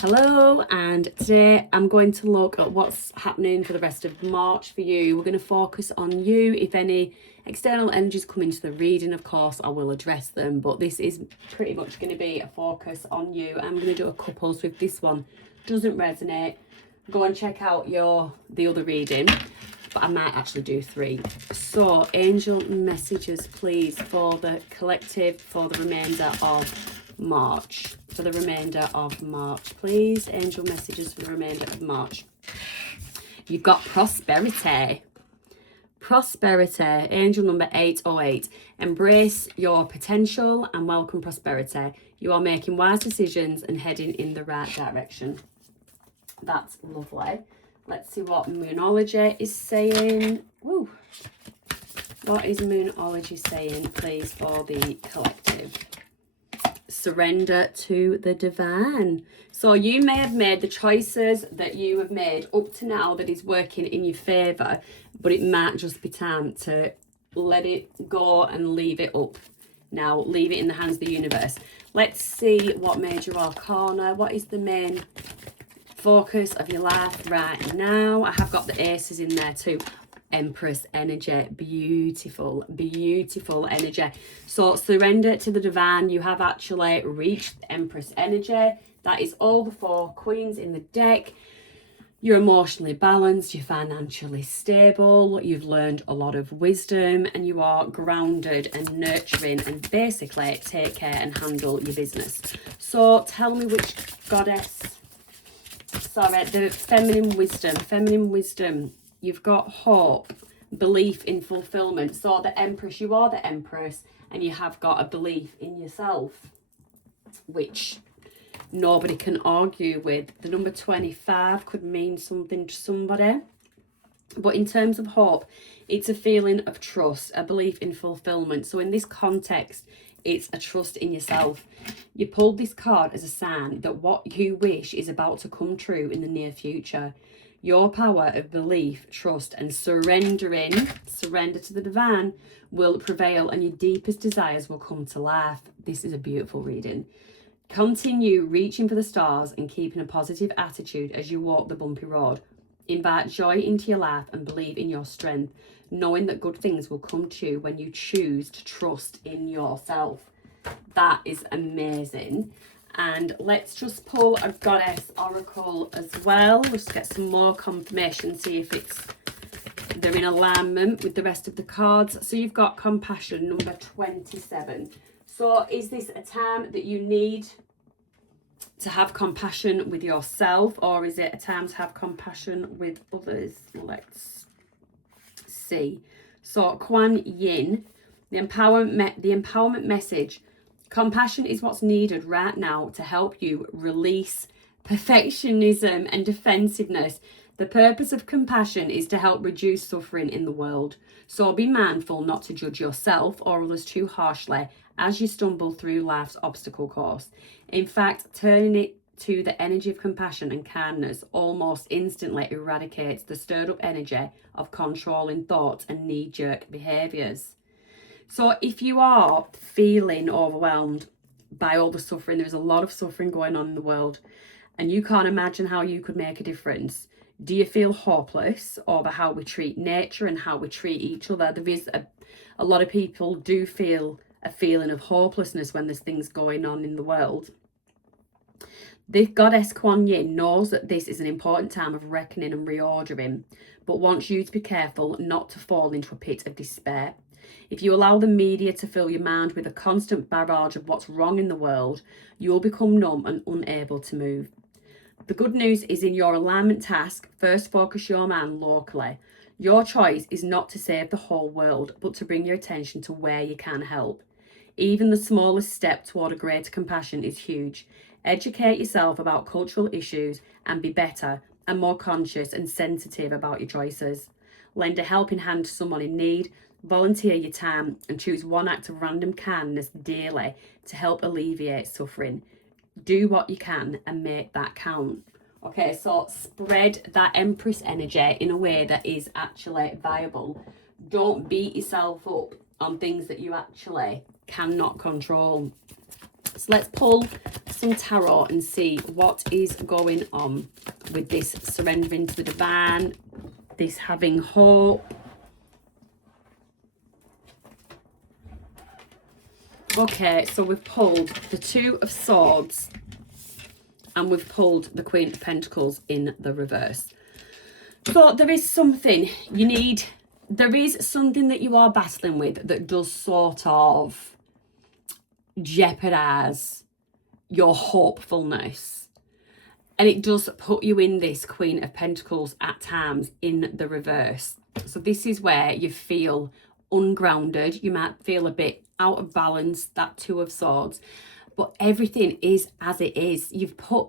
Hello, and today I'm going to look at what's happening for the rest of March for you. We're going to focus on you. If any external energies come into the reading, of course, I will address them, but this is pretty much going to be a focus on you. I'm going to do a couple, so if this one doesn't resonate, go and check out the other reading, but I might actually do 3. So, angel messages, please, for the collective for the remainder of March. For the remainder of March, please, angel messages for the remainder of March. You've got prosperity. Prosperity, angel number 808. Embrace your potential and welcome prosperity. You are making wise decisions and heading in the right direction. That's lovely. Let's see what Moonology is saying. Woo. What is Moonology saying, please, for the collective? Surrender to the divine. So you may have made the choices that you have made up to now that is working in your favour, but it might just be time to let it go and leave it up. Now, leave it in the hands of the universe. Let's see what major arcana, what is the main focus of your life right now. I have got the aces in there too. Empress energy, beautiful, beautiful energy. So surrender to the divine. You have actually reached Empress energy. That is all the 4 queens in the deck. You're emotionally balanced, you're financially stable, you've learned a lot of wisdom, and you are grounded and nurturing and basically take care and handle your business. So tell me which goddess, sorry, the feminine wisdom. You've got hope, belief in fulfillment. So the Empress, you are the Empress, and you have got a belief in yourself, which nobody can argue with. The number 25 could mean something to somebody. But in terms of hope, it's a feeling of trust, a belief in fulfillment. So in this context, it's a trust in yourself. You pulled this card as a sign that what you wish is about to come true in the near future. Your power of belief, trust, and surrender to the divine will prevail, and your deepest desires will come to life. This is a beautiful reading. Continue reaching for the stars and keeping a positive attitude as you walk the bumpy road. Invite joy into your life and believe in your strength, knowing that good things will come to you when you choose to trust in yourself. That is amazing. And let's just pull a goddess oracle as well. Let's get some more confirmation, see if they're in alignment with the rest of the cards. So you've got compassion, number 27. So is this a time that you need to have compassion with yourself, or is it a time to have compassion with others? Let's see. So Kuan Yin, the empowerment message. Compassion is what's needed right now to help you release perfectionism and defensiveness. The purpose of compassion is to help reduce suffering in the world. So be mindful not to judge yourself or others too harshly as you stumble through life's obstacle course. In fact, turning it to the energy of compassion and kindness almost instantly eradicates the stirred up energy of controlling thoughts and knee-jerk behaviours. So if you are feeling overwhelmed by all the suffering, there's a lot of suffering going on in the world, and you can't imagine how you could make a difference. Do you feel hopeless over how we treat nature and how we treat each other? There is a lot of people do feel a feeling of hopelessness when there's things going on in the world. The goddess Kuan Yin knows that this is an important time of reckoning and reordering, but wants you to be careful not to fall into a pit of despair. If you allow the media to fill your mind with a constant barrage of what's wrong in the world, you will become numb and unable to move. The good news is in your alignment task, first focus your mind locally. Your choice is not to save the whole world, but to bring your attention to where you can help. Even the smallest step toward a greater compassion is huge. Educate yourself about cultural issues and be better and more conscious and sensitive about your choices. Lend a helping hand to someone in need. Volunteer your time and choose one act of random kindness daily to help alleviate suffering. Do what you can and make that count. Okay, so spread that Empress energy in a way that is actually viable. Don't beat yourself up on things that you actually cannot control. So let's pull some tarot and see what is going on with this surrendering to the divine, this having hope. Okay, so we've pulled the Two of Swords and we've pulled the Queen of Pentacles in the reverse. So there is something you need, there is something that you are battling with that does sort of jeopardize your hopefulness. And it does put you in this Queen of Pentacles at times in the reverse. So this is where you feel ungrounded. You might feel a bit out of balance, that Two of Swords. But everything is as it is. You've put,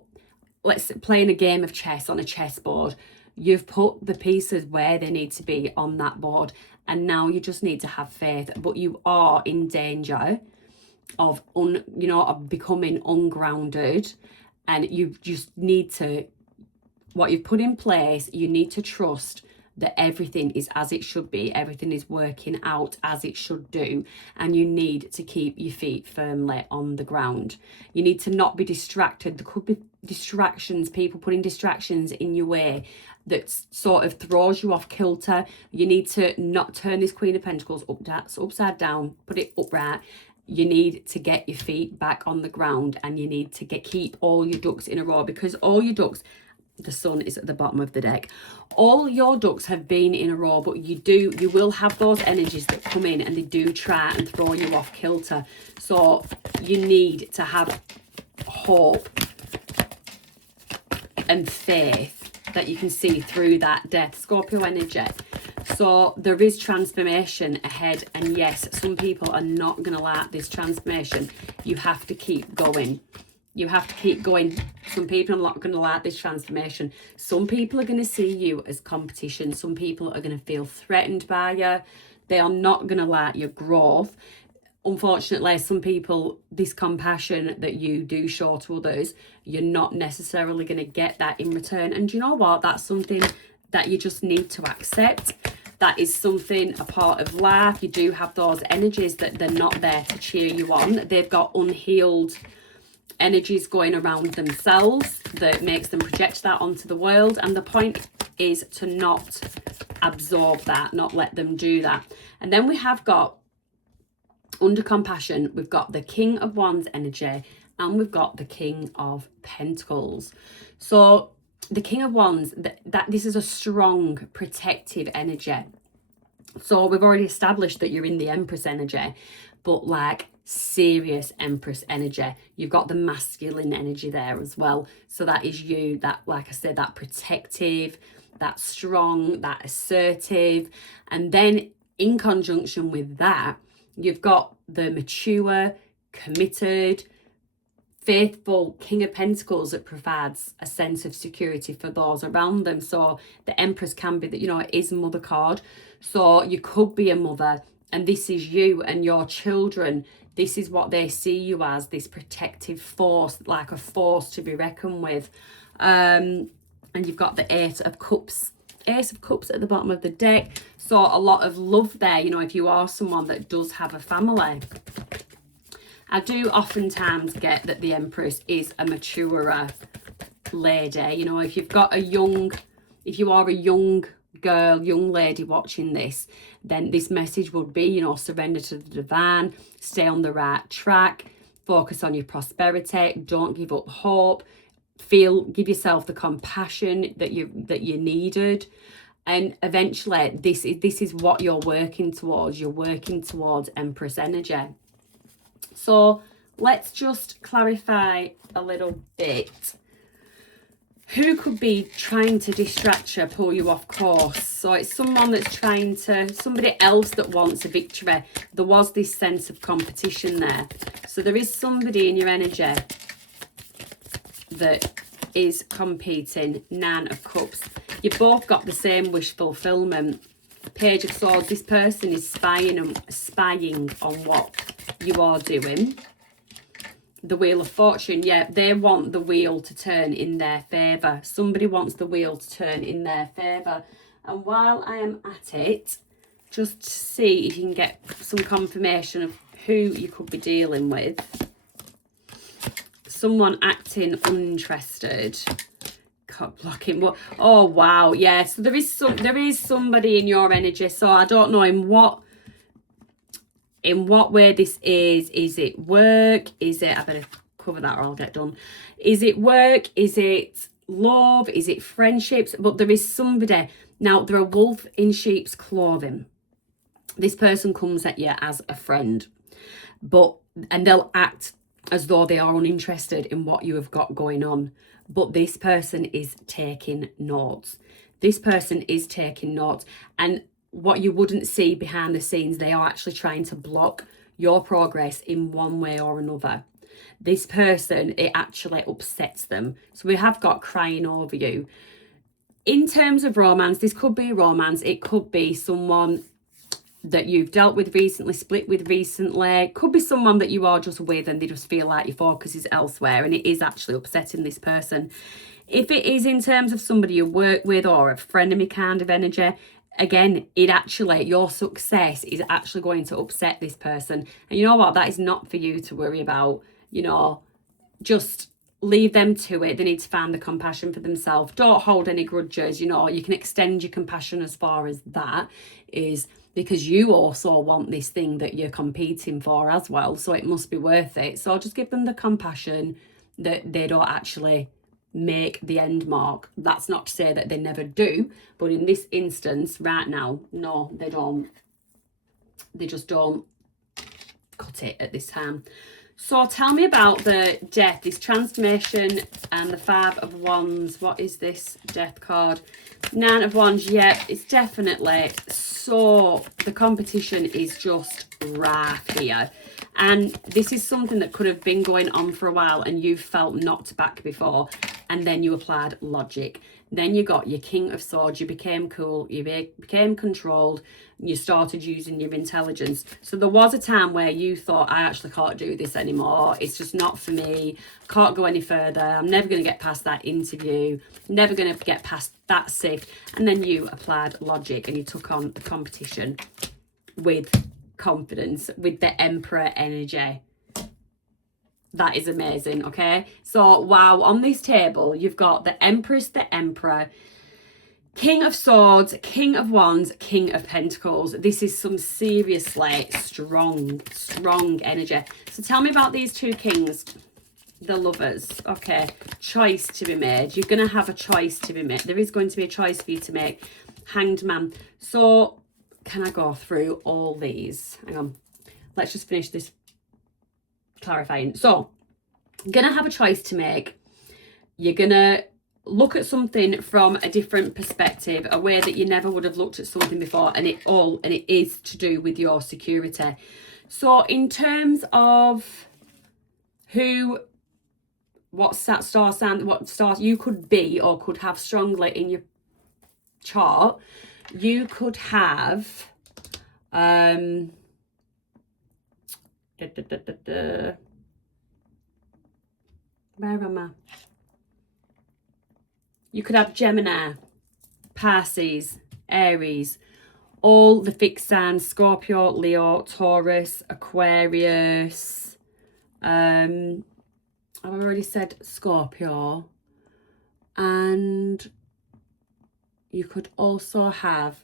let's playing a game of chess on a chessboard. You've put the pieces where they need to be on that board. And now you just need to have faith. But you are in danger of of becoming ungrounded, and you just need to, what you've put in place, you need to trust that everything is as it should be, everything is working out as it should do, and you need to keep your feet firmly on the ground. You need to not be distracted. There could be distractions, people putting distractions in your way that sort of throws you off kilter. You need to not turn this Queen of Pentacles upside down, put it upright. You need to get your feet back on the ground, and you need to keep all your ducks in a row, because all your ducks, the sun is at the bottom of the deck, all your ducks have been in a row, but you will have those energies that come in and they do try and throw you off kilter. So you need to have hope and faith that you can see through that death, Scorpio energy. So there is transformation ahead, and yes, some people are not going to like this transformation. You have to keep going. You have to keep going. Some people are not going to like this transformation. Some people are going to see you as competition. Some people are going to feel threatened by you. They are not going to like your growth. Unfortunately, some people, this compassion that you do show to others, you're not necessarily going to get that in return. And do you know what? That's something that you just need to accept. That is something, a part of life. You do have those energies that they're not there to cheer you on. They've got unhealed energies going around themselves that makes them project that onto the world. And the point is to not absorb that, not let them do that. And then we have got, under compassion, we've got the King of Wands energy, and we've got the King of Pentacles. So the King of Wands, this is a strong protective energy. So we've already established that you're in the Empress energy, but like serious Empress energy. You've got the masculine energy there as well. So that is you, that, like I said, that protective, that strong, that assertive. And then in conjunction with that, you've got the mature, committed, faithful King of Pentacles that provides a sense of security for those around them. So the Empress can be that, it is a mother card. So you could be a mother, and this is you and your children. This is what they see you as, this protective force, like a force to be reckoned with. And you've got the Ace of Cups at the bottom of the deck. So a lot of love there, if you are someone that does have a family. I do oftentimes get that the Empress is a maturer lady. If you've got if you are a young girl, young lady watching this, then this message would be, surrender to the divine, stay on the right track, focus on your prosperity, don't give up hope, give yourself the compassion that you needed. And eventually this is what you're working towards. You're working towards Empress energy. So let's just clarify a little bit. Who could be trying to distract you, pull you off course? So it's someone that's somebody else that wants a victory. There was this sense of competition there. So there is somebody in your energy that is competing. Nine of Cups. You both got the same wish fulfillment. Page of Swords. This person is spying on what you are doing. The Wheel of Fortune. Yeah, they want the wheel to turn in their favour. Somebody wants the wheel to turn in their favour. And while I am at it, just to see if you can get some confirmation of who you could be dealing with. someone acting uninterested, blocking. What? Oh wow, yeah. So there is somebody in your energy. So I don't know in what way this is. Is it work? Is it? I better cover that or I'll get done. Is it work? Is it love? Is it friendships? But there is somebody. Now, they're a wolf in sheep's clothing. This person comes at you as a friend, and they'll act as though they are uninterested in what you have got going on. But this person is taking notes. This person is taking notes. And what you wouldn't see behind the scenes, they are actually trying to block your progress in one way or another. This person, it actually upsets them. So we have got crying over you. In terms of romance, this could be romance. It could be someone that you've dealt with recently, split with recently. Could be someone that you are just with and they just feel like your focus is elsewhere and it is actually upsetting this person. If it is in terms of somebody you work with or a frenemy kind of energy, again, your success is actually going to upset this person. And you know what? That is not for you to worry about. Just leave them to it. They need to find the compassion for themselves. Don't hold any grudges. You can extend your compassion as far as that is, because you also want this thing that you're competing for as well. So it must be worth it. So just give them the compassion that they don't actually make the end mark. That's not to say that they never do. But in this instance, right now, no, they don't. They just don't cut it at this time. So tell me about the death, this transformation and the 5 of Wands. What is this death card? 9 of Wands. Yeah, it's definitely. So the competition is just rife here. And this is something that could have been going on for a while and you felt knocked back before. And then you applied logic. Then you got your King of Swords. You became cool. You became controlled. You started using your intelligence. So there was a time where you thought, I actually can't do this anymore. It's just not for me. Can't go any further. I'm never going to get past that interview. Never going to get past that sift. And then you applied logic and you took on the competition with confidence, with the Emperor energy. That is amazing, okay? So, wow, on this table, you've got the Empress, the Emperor, King of Swords, King of Wands, King of Pentacles. This is some seriously strong energy. So tell me about these two kings, the lovers. Okay, choice to be made. You're going to have a choice to be made. There is going to be a choice for you to make. Hanged Man. So, can I go through all these? Hang on. Let's just finish this clarifying. So, you're going to have a choice to make. You're going to look at something from a different perspective, a way that you never would have looked at something before, and it is to do with your security. So in terms of what star sign, what stars you could be or could have strongly in your chart, you could have where am I? You could have Gemini, Pisces, Aries, all the fixed signs, Scorpio, Leo, Taurus, Aquarius. I've already said Scorpio. And you could also have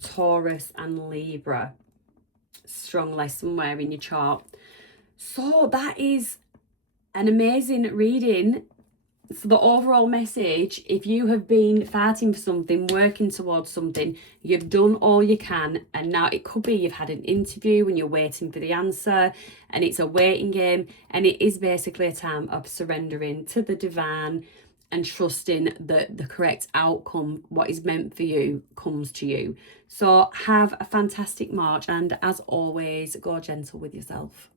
Taurus and Libra strongly somewhere in your chart. So that is an amazing reading. So the overall message, if you have been fighting for something, working towards something, you've done all you can, and now it could be you've had an interview and you're waiting for the answer and it's a waiting game, and it is basically a time of surrendering to the divine and trusting that the correct outcome, what is meant for you, comes to you. So have a fantastic March, and as always, go gentle with yourself.